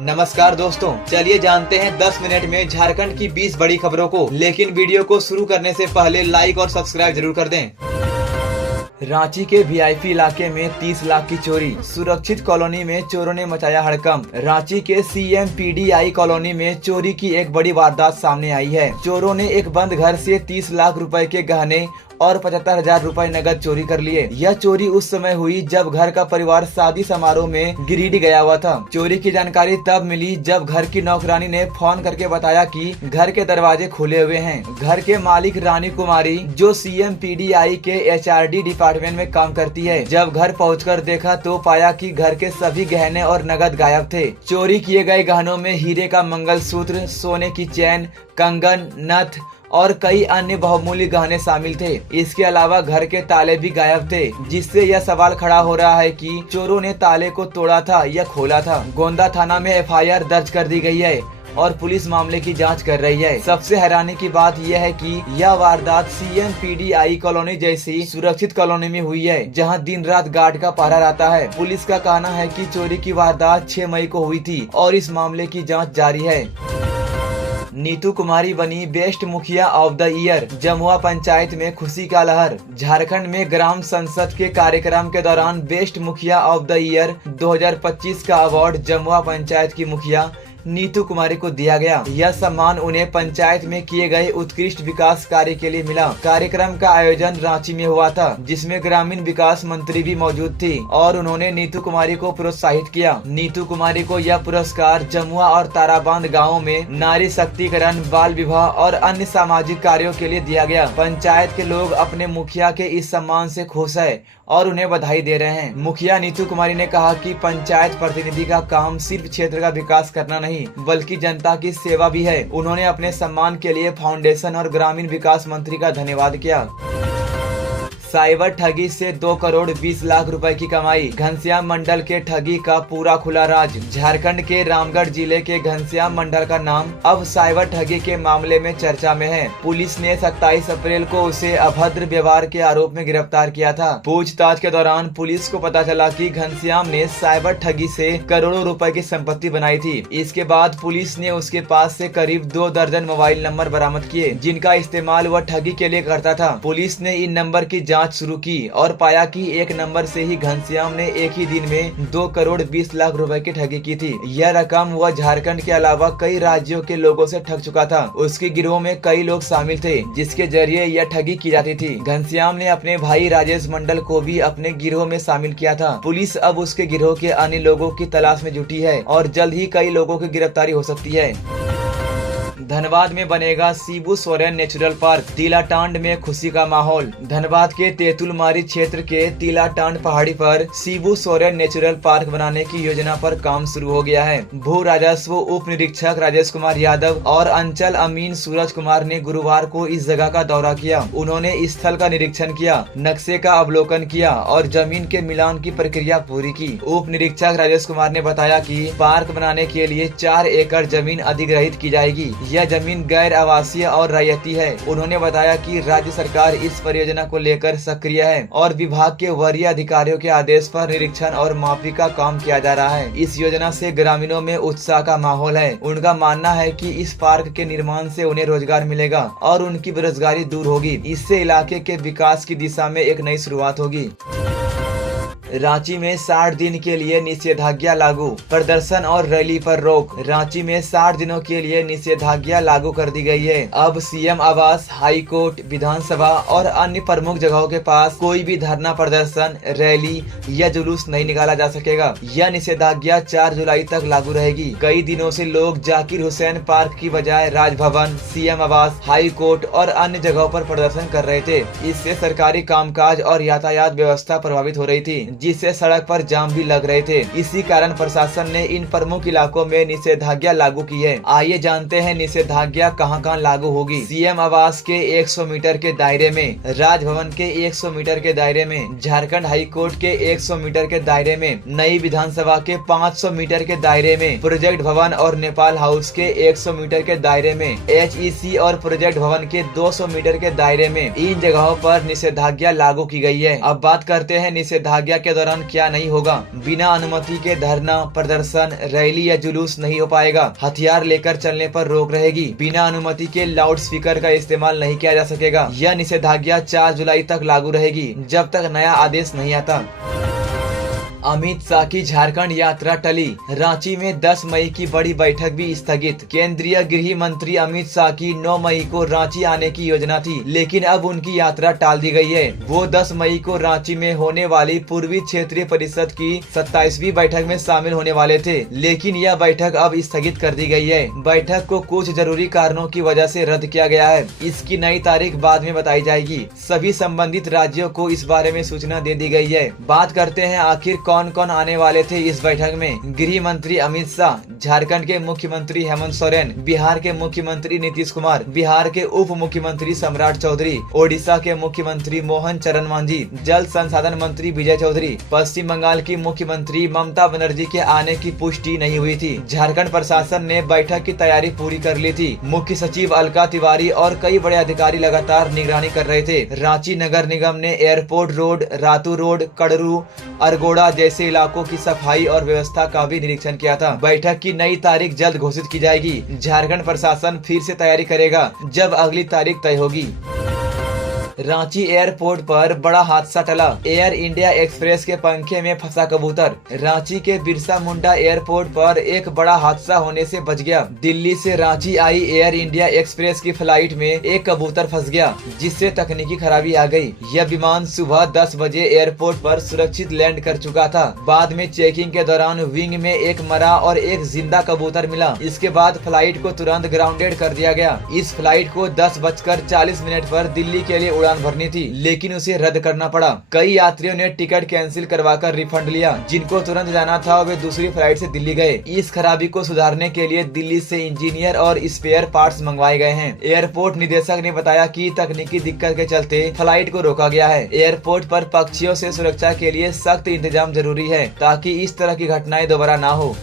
नमस्कार दोस्तों, चलिए जानते हैं 10 मिनट में झारखंड की 20 बड़ी खबरों को। लेकिन वीडियो को शुरू करने से पहले लाइक और सब्सक्राइब जरूर कर दें। रांची के वीआईपी इलाके में 30 लाख की चोरी। सुरक्षित कॉलोनी में चोरों ने मचाया हड़कंप। रांची के CMPDI कॉलोनी में चोरी की एक बड़ी वारदात सामने आई है। चोरों ने एक बंद घर से 30 लाख रुपए के गहने और 75,000 रुपए नगद चोरी कर लिए। यह चोरी उस समय हुई जब घर का परिवार शादी समारोह में गिरिडीह गया हुआ था। चोरी की जानकारी तब मिली जब घर की नौकरानी ने फोन करके बताया कि घर के दरवाजे खुले हुए हैं। घर के मालिक रानी कुमारी, जो CMPDI के HRD डिपार्टमेंट में काम करती है, जब घर पहुंचकर देखा तो पाया कि घर के सभी गहने और नगद गायब थे। चोरी किए गए गहनों में हीरे का मंगलसूत्र, सोने की चैन, कंगन, नथ और कई अन्य बहुमूल्य गहने शामिल थे। इसके अलावा घर के ताले भी गायब थे, जिससे यह सवाल खड़ा हो रहा है कि चोरों ने ताले को तोड़ा था या खोला था। गोंदा थाना में FIR दर्ज कर दी गई है और पुलिस मामले की जांच कर रही है। सबसे हैरानी की बात यह है कि यह वारदात CMPDI कॉलोनी जैसी सुरक्षित कॉलोनी में हुई है, जहां दिन रात गार्ड का पहरा रहता है। पुलिस का कहना है कि चोरी की वारदात 6 मई को हुई थी और इस मामले की जांच जारी है। नीतू कुमारी बनी बेस्ट मुखिया of the year. Jamua panchayat में खुशी का लहर। झारखंड में ग्राम संसद के कार्यक्रम के दौरान बेस्ट मुखिया ऑफ द ईयर 2025 का अवार्ड जमुआ पंचायत की मुखिया नीतू कुमारी को दिया गया। यह सम्मान उन्हें पंचायत में किए गए उत्कृष्ट विकास कार्य के लिए मिला। कार्यक्रम का आयोजन रांची में हुआ था, जिसमें ग्रामीण विकास मंत्री भी मौजूद थी और उन्होंने नीतू कुमारी को प्रोत्साहित किया। नीतू कुमारी को यह पुरस्कार जमुआ और ताराबांध गाँव में नारी शक्तिकरण, बाल विवाह और अन्य सामाजिक कार्यों के लिए दिया गया। पंचायत के लोग अपने मुखिया के इस सम्मान से खुश है और उन्हें बधाई दे रहे हैं। मुखिया नीतू कुमारी ने कहा कि पंचायत प्रतिनिधि का काम सिर्फ क्षेत्र का विकास करना नहीं, बल्कि जनता की सेवा भी है। उन्होंने अपने सम्मान के लिए फाउंडेशन और ग्रामीण विकास मंत्री का धन्यवाद किया। साइबर ठगी से 2 करोड़ 20 लाख रुपए की कमाई। घनश्याम मंडल के ठगी का पूरा खुला राज। झारखंड के रामगढ़ जिले के घनश्याम मंडल का नाम अब साइबर ठगी के मामले में चर्चा में है। पुलिस ने 27 अप्रैल को उसे अभद्र व्यवहार के आरोप में गिरफ्तार किया था। पूछताछ के दौरान पुलिस को पता चला कि घनश्याम ने साइबर ठगी से करोड़ों रुपए की संपत्ति बनाई थी। इसके बाद पुलिस ने उसके पास से करीब 2 दर्जन मोबाइल नंबर बरामद किए, जिनका इस्तेमाल वह ठगी के लिए करता था। पुलिस ने इन नंबर की जांच शुरू की और पाया कि एक नंबर से ही घनश्याम ने एक ही दिन में 2 करोड़ 20 लाख रुपए की ठगी की थी। यह रकम वह झारखंड के अलावा कई राज्यों के लोगों से ठग चुका था। उसके गिरोह में कई लोग शामिल थे, जिसके जरिए यह ठगी की जाती थी। घनश्याम ने अपने भाई राजेश मंडल को भी अपने गिरोह में शामिल किया था। पुलिस अब उसके गिरोह के अन्य लोगों की तलाश में जुटी है और जल्द ही कई लोगों की गिरफ्तारी हो सकती है। धनबाद में बनेगा शिबू सोरेन नेचुरल पार्क। तिलाटांड में खुशी का माहौल। धनबाद के तेतुलमारी क्षेत्र के तिलाटांड पहाड़ी पर शिबू सोरेन नेचुरल पार्क बनाने की योजना पर काम शुरू हो गया है। भू राजस्व उप निरीक्षक राजेश कुमार यादव और अंचल अमीन सूरज कुमार ने गुरुवार को इस जगह का दौरा किया। उन्होंने स्थल का निरीक्षण किया, नक्शे का अवलोकन किया और जमीन के मिलान की प्रक्रिया पूरी की। उप निरीक्षक राजेश कुमार ने बताया कि पार्क बनाने के लिए 4 एकड़ जमीन अधिग्रहित की जाएगी। यह जमीन गैर आवासीय और रैयती है। उन्होंने बताया कि राज्य सरकार इस परियोजना को लेकर सक्रिय है और विभाग के वरीय अधिकारियों के आदेश पर निरीक्षण और मापी का काम किया जा रहा है। इस योजना से ग्रामीणों में उत्साह का माहौल है। उनका मानना है कि इस पार्क के निर्माण से उन्हें रोजगार मिलेगा और उनकी बेरोजगारी दूर होगी। इससे इलाके के विकास की दिशा में एक नई शुरुआत होगी। रांची में 60 दिन के लिए निषेधाज्ञा लागू। प्रदर्शन और रैली पर रोक। रांची में 60 दिनों के लिए निषेधाज्ञा लागू कर दी गई है। अब CM आवास, हाई कोर्ट, विधानसभा और अन्य प्रमुख जगहों के पास कोई भी धरना, प्रदर्शन, रैली या जुलूस नहीं निकाला जा सकेगा। यह निषेधाज्ञा 4 जुलाई तक लागू रहेगी। कई दिनों से लोग जाकिर हुसैन पार्क की बजाय राजभवन, CM आवास, हाई कोर्ट और अन्य जगहों पर प्रदर्शन कर रहे थे। इससे सरकारी कामकाज और यातायात व्यवस्था प्रभावित हो रही थी, जिससे सड़क पर जाम भी लग रहे थे। इसी कारण प्रशासन ने इन प्रमुख इलाकों में निषेधाज्ञा लागू की है। आइए जानते हैं निषेधाज्ञा कहां-कहां लागू होगी। CM आवास के 100 मीटर के दायरे में, राजभवन के 100 मीटर के दायरे में, झारखंड हाई कोर्ट के 100 मीटर के दायरे में, नई विधानसभा के 500 मीटर के दायरे में, प्रोजेक्ट भवन और नेपाल हाउस के 100 मीटर के दायरे में, HEC और प्रोजेक्ट भवन के 200 मीटर के दायरे में इन जगहों पर निषेधाज्ञा लागू की गई है। अब बात करते हैं निषेधाज्ञा के दौरान क्या नहीं होगा। बिना अनुमति के धरना, प्रदर्शन, रैली या जुलूस नहीं हो पाएगा। हथियार लेकर चलने पर रोक रहेगी। बिना अनुमति के लाउड स्पीकर का इस्तेमाल नहीं किया जा सकेगा। यह निषेधाज्ञा 4 जुलाई तक लागू रहेगी, जब तक नया आदेश नहीं आता। अमित शाह की झारखंड यात्रा टली। रांची में 10 मई की बड़ी बैठक भी स्थगित। केंद्रीय गृह मंत्री अमित शाह की 9 मई को रांची आने की योजना थी, लेकिन अब उनकी यात्रा टाल दी गई है। वो 10 मई को रांची में होने वाली पूर्वी क्षेत्रीय परिषद की 27वीं बैठक में शामिल होने वाले थे, लेकिन यह बैठक अब स्थगित कर दी गई है। बैठक को कुछ जरूरी कारणों की वजह से रद्द किया गया है। इसकी नई तारीख बाद में बताई जाएगी। सभी संबंधित राज्यों को इस बारे में सूचना दे दी गई है। बात करते हैं आखिर कौन कौन आने वाले थे इस बैठक में। गृह मंत्री अमित शाह, झारखंड के मुख्यमंत्री हेमंत सोरेन, बिहार के मुख्यमंत्री नीतीश कुमार, बिहार के उप मुख्यमंत्री सम्राट चौधरी, ओडिशा के मुख्यमंत्री मोहन चरण मांझी, जल संसाधन मंत्री विजय चौधरी, पश्चिम बंगाल की मुख्यमंत्री ममता बनर्जी के आने की पुष्टि नहीं हुई थी। झारखंड प्रशासन ने बैठक की तैयारी पूरी कर ली थी। मुख्य सचिव अलका तिवारी और कई बड़े अधिकारी लगातार निगरानी कर रहे थे। रांची नगर निगम ने airport road, Ratu road, Kadru, Argora जैसे इलाकों की सफाई और व्यवस्था का भी निरीक्षण किया था। बैठक की नई तारीख जल्द घोषित की जाएगी। झारखंड प्रशासन फिर से तैयारी करेगा जब अगली तारीख तय होगी। रांची एयरपोर्ट पर बड़ा हादसा टला। एयर इंडिया एक्सप्रेस के पंखे में फंसा कबूतर। रांची के बिरसा मुंडा एयरपोर्ट पर एक बड़ा हादसा होने से बच गया। दिल्ली से रांची आई एयर इंडिया एक्सप्रेस की फ्लाइट में एक कबूतर फंस गया, जिससे तकनीकी खराबी आ गई। यह विमान सुबह 10 बजे एयरपोर्ट पर सुरक्षित लैंड कर चुका था। बाद में चेकिंग के दौरान विंग में एक मरा और एक जिंदा कबूतर मिला। इसके बाद फ्लाइट को तुरंत ग्राउंडेड कर दिया गया। इस फ्लाइट को 10:40 पर दिल्ली के लिए उड़ान भरनी थी, लेकिन उसे रद्द करना पड़ा। कई यात्रियों ने टिकट कैंसिल करवाकर रिफंड लिया। जिनको तुरंत जाना था वे दूसरी फ्लाइट से दिल्ली गए। इस खराबी को सुधारने के लिए दिल्ली से इंजीनियर और स्पेयर पार्ट्स मंगवाए गए हैं। एयरपोर्ट निदेशक ने बताया कि तकनीकी दिक्कत के चलते फ्लाइट को रोका गया है। एयरपोर्ट पर पक्षियों से सुरक्षा के लिए सख्त इंतजाम जरूरी है, ताकि इस तरह की घटनाएं दोबारा ना हो।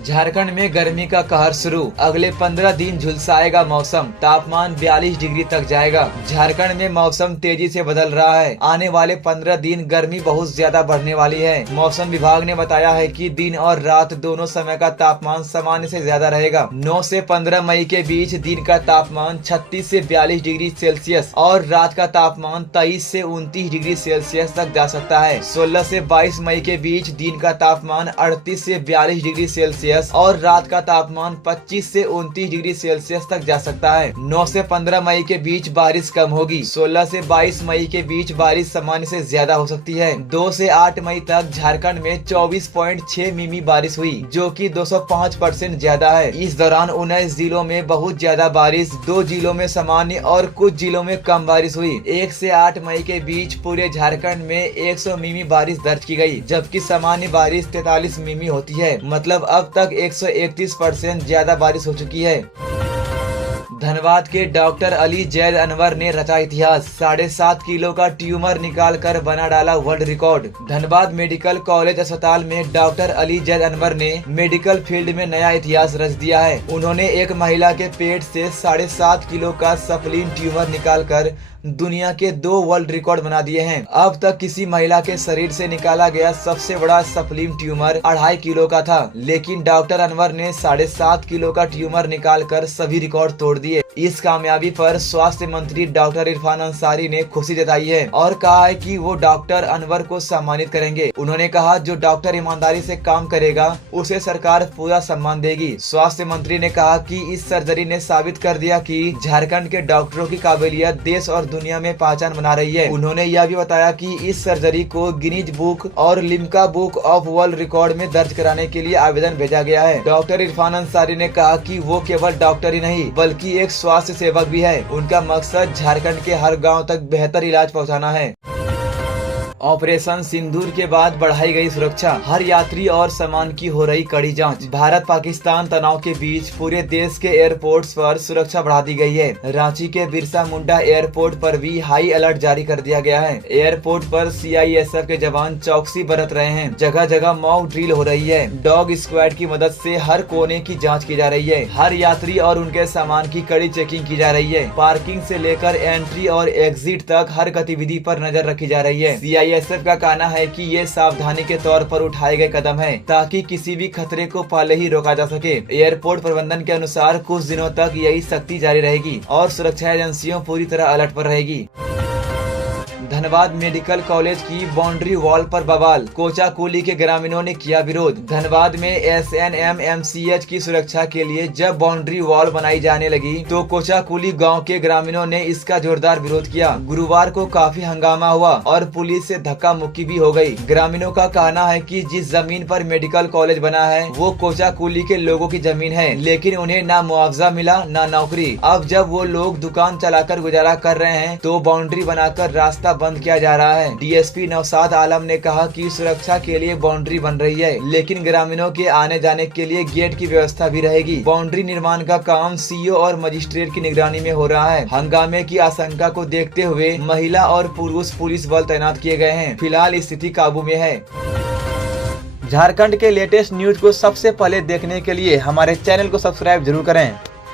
झारखंड में गर्मी का कहर शुरू। अगले 15 दिन झुलसाएगा मौसम। तापमान 42 डिग्री तक जाएगा। झारखंड में मौसम तेजी से बदल रहा है। आने वाले 15 दिन गर्मी बहुत ज्यादा बढ़ने वाली है। मौसम विभाग ने बताया है कि दिन और रात दोनों समय का तापमान सामान्य से ज्यादा रहेगा। 9 से 15 मई के बीच दिन का तापमान 36 से 42 डिग्री सेल्सियस और रात का तापमान 23 से 29 डिग्री सेल्सियस तक जा सकता है। 16 से 22 मई के बीच दिन का तापमान 38 से 42 डिग्री सेल्सियस और रात का तापमान 25 से 29 डिग्री सेल्सियस तक जा सकता है। 9 से 15 मई के बीच बारिश कम होगी। 16 से 22 मई के बीच बारिश सामान्य से ज्यादा हो सकती है। 2 से 8 मई तक झारखंड में 24.6 मिमी बारिश हुई, जो कि 205% ज्यादा है। इस दौरान 19 जिलों में बहुत ज्यादा बारिश, 2 जिलों में सामान्य और कुछ जिलों में कम बारिश हुई। 1 से 8 मई के बीच पूरे झारखंड में 100 मिमी बारिश दर्ज की गई, जबकि सामान्य बारिश 43 मिमी होती है। मतलब अब तक 131% ज्यादा बारिश हो चुकी है। धनबाद के डॉक्टर अली जैद अनवर ने रचा इतिहास। 7.5 किलो का ट्यूमर निकालकर बना डाला world record. Dhanbad medical college अस्पताल में डॉक्टर अली जैद अनवर ने मेडिकल फील्ड में नया इतिहास रच दिया है। उन्होंने एक महिला के पेट से 7.5 किलो का सफलीन ट्यूमर निकालकर दुनिया के 2 वर्ल्ड रिकॉर्ड बना दिए हैं। अब तक किसी महिला के शरीर से निकाला गया सबसे बड़ा सफलीन ट्यूमर 2.5 किलो का था, लेकिन डॉक्टर अनवर ने 7.5 किलो का ट्यूमर निकालकर सभी रिकॉर्ड तोड़ दिए। इस कामयाबी पर स्वास्थ्य मंत्री डॉक्टर इरफान अंसारी ने खुशी जताई है और कहा है कि वो डॉक्टर अनवर को सम्मानित करेंगे। उन्होंने कहा, जो डॉक्टर ईमानदारी से काम करेगा उसे सरकार पूरा सम्मान देगी। स्वास्थ्य मंत्री ने कहा कि इस सर्जरी ने साबित कर दिया कि झारखंड के डॉक्टरों की काबिलियत देश और दुनिया में पहचान बना रही है। उन्होंने यह भी बताया कि इस सर्जरी को गिनीज बुक और Limca book of world record में दर्ज कराने के लिए आवेदन भेजा गया है। डॉक्टर इरफान अंसारी ने कहा कि वो केवल डॉक्टर ही नहीं बल्कि एक स्वास्थ्य सेवक भी है। उनका मकसद झारखंड के हर गांव तक बेहतर इलाज पहुंचाना है। ऑपरेशन सिंदूर के बाद बढ़ाई गई सुरक्षा। हर यात्री और सामान की हो रही कड़ी जांच। भारत पाकिस्तान तनाव के बीच पूरे देश के एयरपोर्ट्स पर सुरक्षा बढ़ा दी गई है। रांची के बिरसा मुंडा एयरपोर्ट पर भी हाई अलर्ट जारी कर दिया गया है। एयरपोर्ट पर CISF के जवान चौकसी बरत रहे हैं। जगह जगह मॉक ड्रिल हो रही है। डॉग स्क्वाड की मदद से हर कोने की जाँच की जा रही है। हर यात्री और उनके सामान की कड़ी चेकिंग की जा रही है। पार्किंग से लेकर एंट्री और एग्जिट तक हर गतिविधि पर नजर रखी जा रही है। बीआईएसएफ का कहना है कि ये सावधानी के तौर पर उठाए गए कदम है ताकि किसी भी खतरे को पहले ही रोका जा सके। एयरपोर्ट प्रबंधन के अनुसार कुछ दिनों तक यही सख्ती जारी रहेगी और सुरक्षा एजेंसियों पूरी तरह अलर्ट पर रहेगी। धनबाद मेडिकल कॉलेज की बाउंड्री वॉल पर बवाल, कोचाकुली के ग्रामीणों ने किया विरोध। धनबाद में एसएनएमएमसीएच की सुरक्षा के लिए जब बाउंड्री वॉल बनाई जाने लगी तो कोचाकुली गांव के ग्रामीणों ने इसका जोरदार विरोध किया। गुरुवार को काफी हंगामा हुआ और पुलिस से धक्का मुक्की भी हो गई। ग्रामीणों का कहना है कि जिस जमीन पर मेडिकल कॉलेज बना है वो कोचाकुली के लोगों की जमीन है, लेकिन उन्हें ना मुआवजा मिला ना नौकरी। अब जब वो लोग दुकान चलाकर गुजारा कर रहे हैं तो बाउंड्री बनाकर रास्ता बंद किया जा रहा है। डीएसपी नौशाद आलम ने कहा कि सुरक्षा के लिए बाउंड्री बन रही है, लेकिन ग्रामीणों के आने जाने के लिए गेट की व्यवस्था भी रहेगी। बाउंड्री निर्माण का काम सीओ और मजिस्ट्रेट की निगरानी में हो रहा है। हंगामे की आशंका को देखते हुए महिला और पुरुष पुलिस बल तैनात किए गए हैं। फिलहाल स्थिति काबू में है। झारखंड के लेटेस्ट न्यूज को सबसे पहले देखने के लिए हमारे चैनल को सब्सक्राइब जरूर करें।